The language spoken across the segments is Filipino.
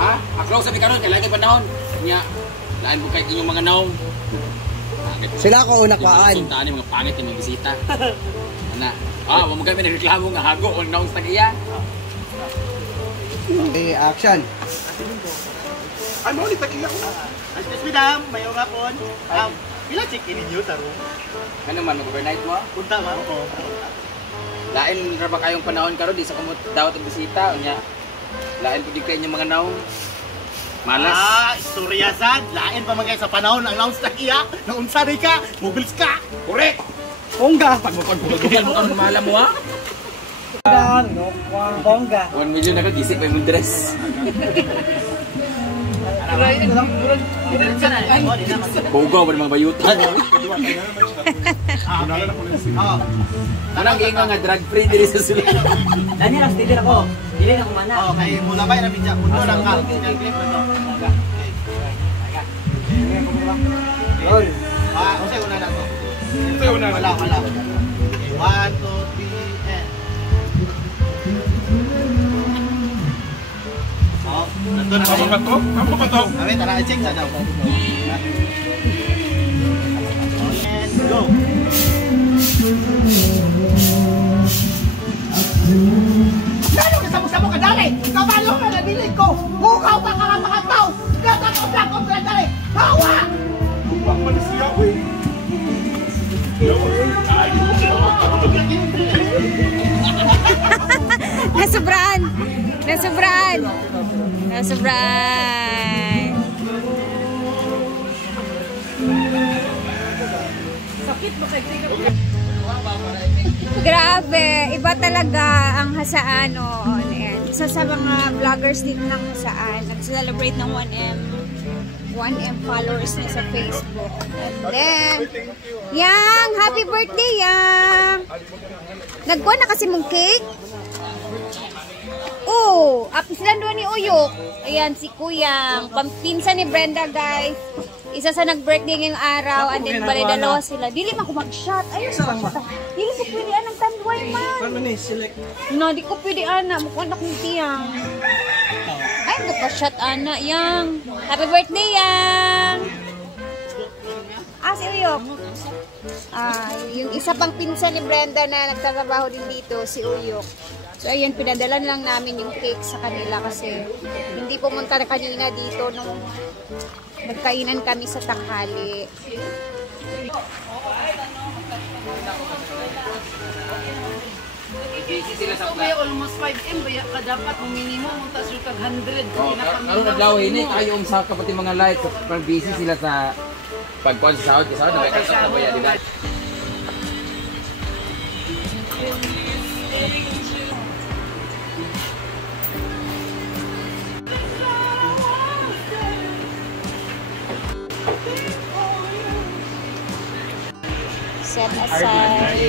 Ha? Aklaw sabi karon kay lagi panahon. Nya lain mo kay inyong mga naong. Sila ko una kaan. Suntaan ni mga pangit yung mga bisita. Ana. Wa mo kami nagreklamo nga hago ang naong tagiya. Okay, action. Ay mo ni tagiya ko. Excuse me, dam, mayo nga po. Pila check-in ninyo taro? Ano man overnight mo? Punta ba? Oo. Lain ra ba kayong panahon karon di sa kamot dawat og bisita unya. Lain pud kay inyong mga naong. Malas. Istorya sad. Lain pa man kay sa panahon ang lounge tagiya. Nang unsa day ka, mobiles ka. Correct. Bongga. Pag mo pagbugal mo karon malam mo ha. Bongga. 1 million na ka gisip pa imong dress. Bugaw ba mga bayutan? Anong gingaw nga drug free diri sa sila? Daniel, sticker ako. Dili na kumana. Okay, mula ba na bidya puno lang ka. Clip mo to. Roll. Kasi una na to. Una na. Wala. Okay, 1 2 3 and nandun na Tama ba to? Tama ba to? kami, tara, check sa daw. And go! Lalo ka sa mo ka dali! Kabalo ka na dilig ko! Hukaw pa ka nga mga tao! Gatakot ka dali! Hawa! Lupa man siya ko eh. Nasobrahan. Grabe, iba talaga ang Hasaan noon. Isa sa mga vloggers din ng Hasaan, nag-celebrate ng 1M followers niya sa Facebook. And then, Yang, happy birthday, Yang! Nagkuha na kasi mong cake? Oh, sila doon ni Uyok. Ayan, si Kuyang. Pampinsan ni Brenda, guys. Isa sa nag-birthday ngayong araw. And then, bali dalawa sila. Dili man ko mag-shot. Ayun, dili ko pwede anang tanduay man. Ano ni select? No, di ko pwede ana. Mukhang akong tiyang. Ay, nagpa-shot ana. Yang. Happy birthday, Yang. Si Uyok. Yung isa pang pinsan ni Brenda na nagtatrabaho din dito, si Uyok. So, ayun, pinadalan lang namin yung cake sa kanila kasi hindi pumunta na kanina dito nung nagkainan kami sa tanghali. Okay, almost 5M baya ka dapat minimum unta sa kag 100 Karon adlaw ini kayo sa kapati mga lights pag busy sila sa pagkuan sa sahod na may kasap na baya nila. Set aside.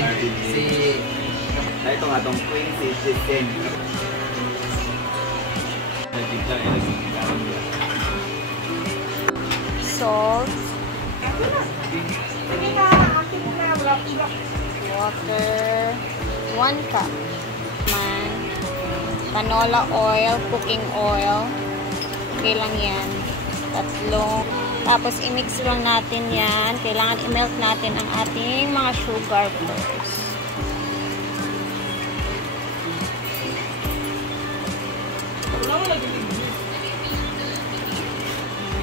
Ito nga itong Queen System. Salt. Water. 1 cup. Canola oil, cooking oil. Okay lang yan. 3. Tapos i-mix lang natin yan. Kailangan i-melt natin ang ating mga sugar first.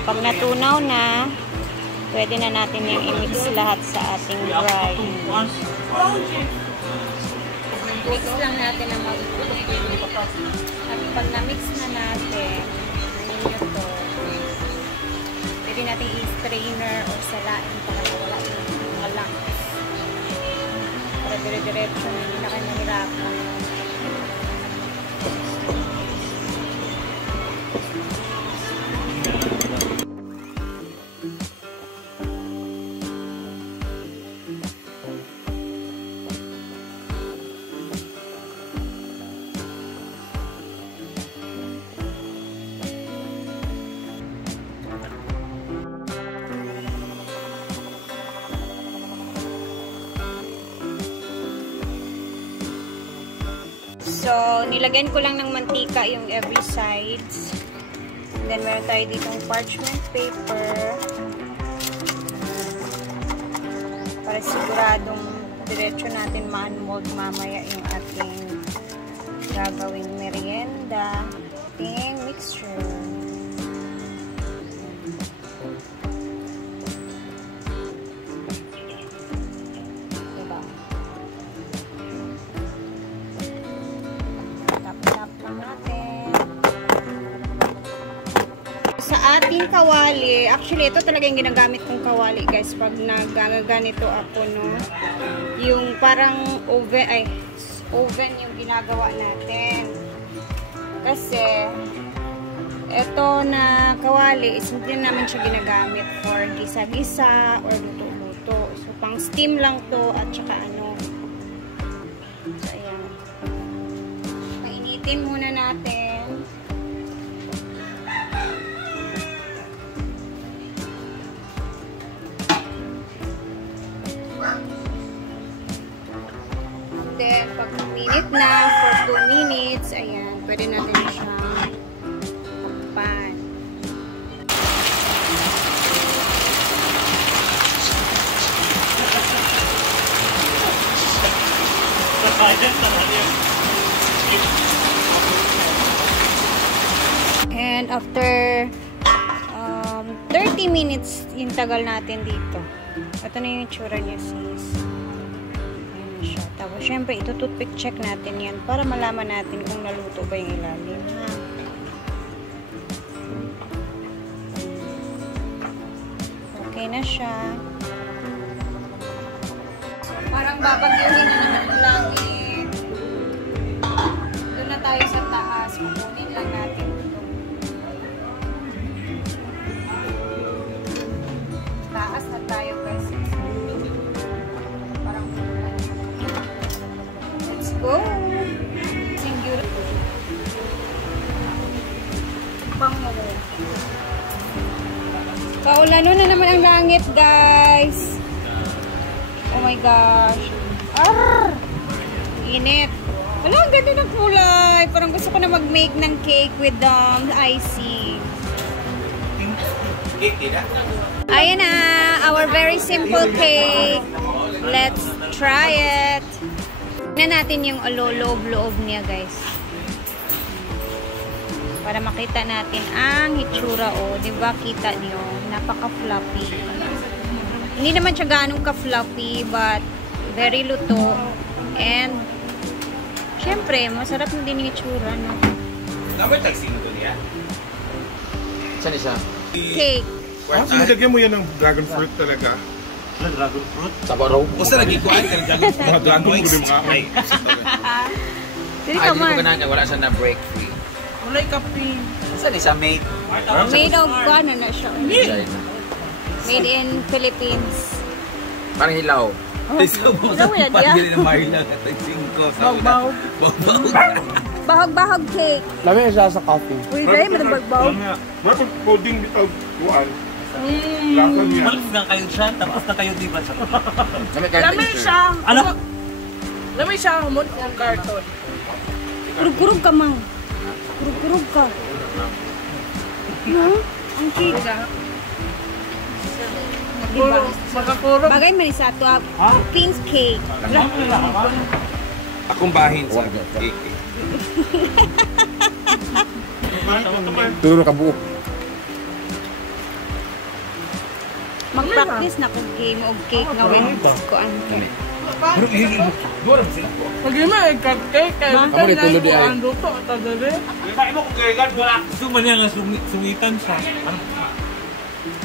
Pag natunaw na, pwede na natin yung i-mix lahat sa ating dry. Mix lang natin ang mag-uwi. At pag na-mix na natin, ito, pwede natin i-strainer o salain para wala yung mga lumps. Para dire-diretso na hindi na kayo mahirapan. So, nilagyan ko lang ng mantika yung every sides. Then, meron tayo ditong parchment paper. Para siguradong diretso natin ma-unmold mamaya yung ating gagawing merienda. Ating mixture. Diba? Tap-tap lang natin. Sa ating kawali, actually ito talaga yung ginagamit kong kawali guys pag nagaganito ako, no, yung parang oven yung ginagawa natin kasi ito na kawali is hindi namin siya ginagamit for gisa-gisa or luto-luto, so pang steam lang to at saka ano. So ayan, painitin muna natin. Then, pag minute na, for 2 minutes, ayan, pwede natin siyang takpan. And after 30 minutes, yung tagal natin dito. Ito na yung itsura niya, sis. Siya. Tapos, syempre, ito-toothpick check natin yan para malaman natin kung naluto ba yung ilalim. Ha? Okay na siya. So, parang babagyuhin na naman ang langit. Doon na tayo sa taas. Kukunin lang natin ito. Taas na tayo, guys. Go! Singguro. Bango. Kaulano na naman ang langit, guys. Oh my gosh. Arr! Init. Wala, ang ganda ng kulay. Parang gusto ko na mag-make ng cake with icing. Ayan na. Our very simple cake. Let's try it. Tingnan natin yung loob-loob niya, guys. Para makita natin ang hitsura, oh. Diba, kita niyo? Napaka-fluffy. Hindi naman siya ganong ka-fluffy, but very luto. And, syempre, masarap na din yung hitsura, no? Dapat tagsino to niya? Saan isa? Cake. So nilagyan mo yan ng dragon fruit talaga? Dragon fruit? Sa baraw. O sa lagi ko ay mga dragon fruit yung mga ay. Dili Ay, ka hindi man. ko ganaan. Wala siya na break free. Walay kape. Saan isa made? Made of, ano na siya? Made in Philippines. Parang hilaw. Daw yan, yeah. Baw-baw. Bahag-bahag cake. Lami na siya sa coffee. Uy, dahil madabagbaw. May coding bitaw kuan. Lasa niya. Malis na kayo siya, tapos na kayo diba siya? Lami siya. Ano? Lami siya humot ng karton. Kurug-kurug ka, mang. Kurug-kurug ka. No? Ang cake. Diba? Makakurog. Bagay man isa ito, pink cake. Akong bahin sa cake. Turo ka buo. Mag-practice na kung game of cake nga when kuan ka. Pagi mo ay cupcake. Kamu rin tulad di ay. Ang luto at adali. Kaya mo kung kaya wala. Gusto man niya nga sungitan siya.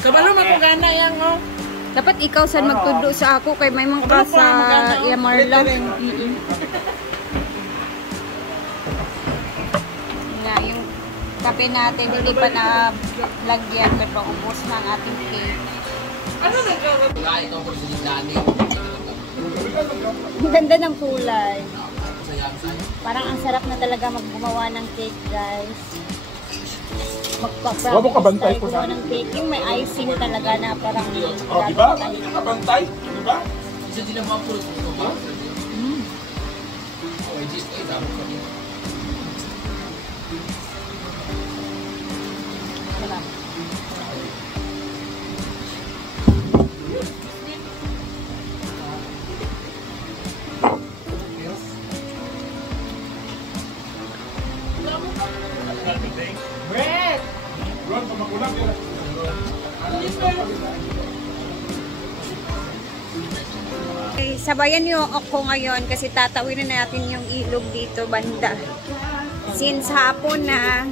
Kabalo magkagana yan, oh. Dapat ikaw saan magtudlo sa ako kay may mga sa Yamarla. Nga, yung kape natin hindi pa na lagyan pero ubos na ang ating cake. Ano nagkaroon? Wala ikaw ko sa gitnani. Ang ganda ng kulay. Parang ang sarap na talaga maggumawa ng cake, guys. Magpa-practice tayo gumawa ng cake. Yung may icing talaga na parang Oh, di ba? Nakabantay, di ba? Isa din ang mga fruit mo ba? Oh, just ito. Brett! Ron, pamakulang yun. Okay, sabayan niyo ako ngayon kasi tatawin na natin yung ilog dito banda. Since hapon na,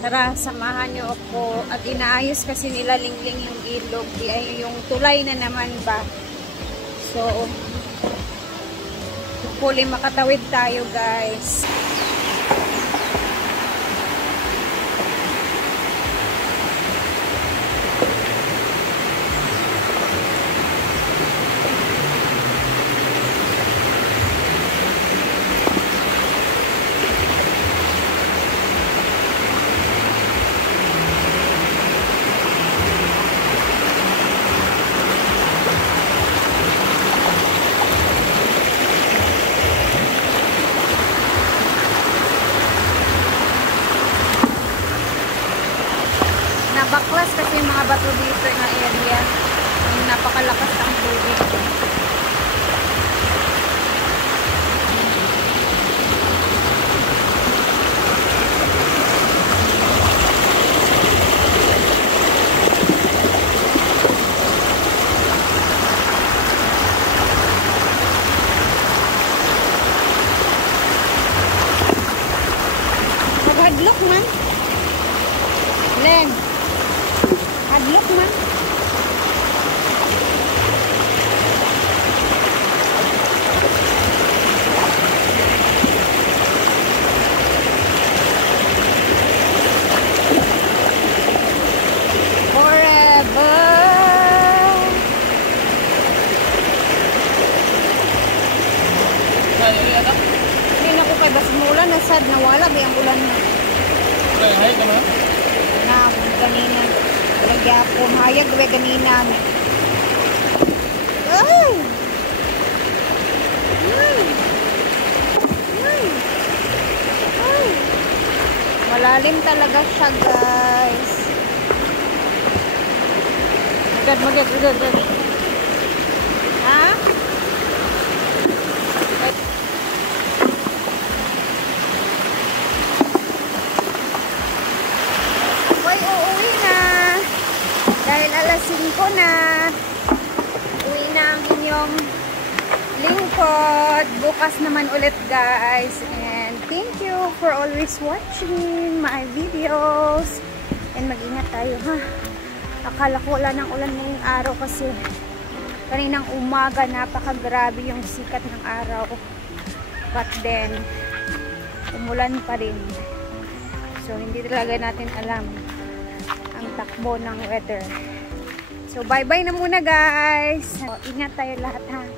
tara, samahan niyo ako. At inaayos kasi nila lingling yung ilog. Ay, yung tulay na naman ba. So, hopefully makatawid tayo, guys. Nabaklas kasi yung mga bato dito na area. Napakalakas ang tubig. Maghadlok man. Len. Hadlok man. Forever. Hindi na ko kay basmula na sad na wala ba yung ulan na. Hay ka na? Na ganina. Lagyan po, hayag ba ganina. Ay! Ay! Ay! Ay! Malalim talaga siya, guys. Magad. Ha? Uuwi na dahil alas 5 na. Uwi na ang inyong lingkod. Bukas naman ulit, guys, and thank you for always watching my videos, and mag-ingat tayo, ha. Akala ko wala ng ulan ngayong araw kasi kaninang umaga napakagrabe yung sikat ng araw, but then umulan pa rin. So, hindi talaga natin alam ang takbo ng weather. So, bye-bye na muna, guys. So, ingat tayo lahat, ha.